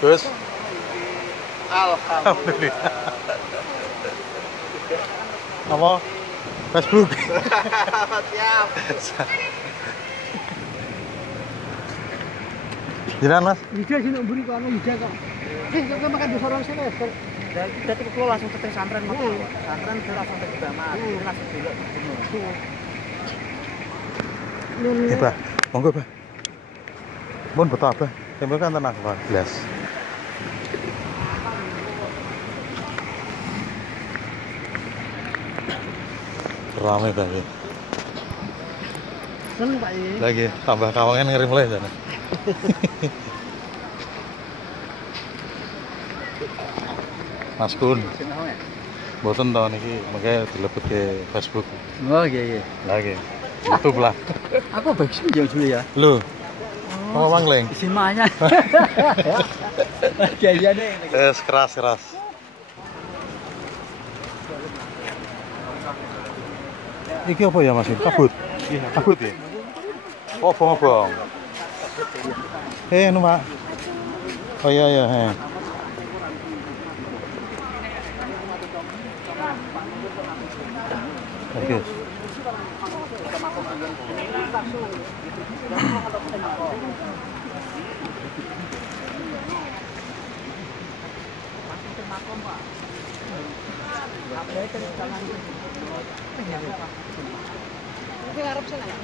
Gus. Alhamdulillah. Apa? Facebook. Siap. Jalan Mas. Yuda sih nak beri kau Yuda kok. Kau makan di sorong sini. Udah cukup lo langsung ke santren mas. Santren sudah langsung ke Bamat. Langsung belok ke gunung. Bah, monggo bah. Mun beto apa? Tempe kan tenang bah, gelas. Rame banget. Seneng Pak ini. Lagi tambah kawangan ngirim mulai sana. Mas Kun. Boten tahun ini makanya dilebet ke Facebook. Oh iya. Lagi. YouTube lah. Aku bagus jauh dulu ya. Lu. Mau mangleng. Simanya. Kayaknya deh. Keras. Iki apa ya Mas? Kabut. Kabut ya. Oh, bong. Anu Pak. Oh iya. Oke. Mungkin Arab sana ya.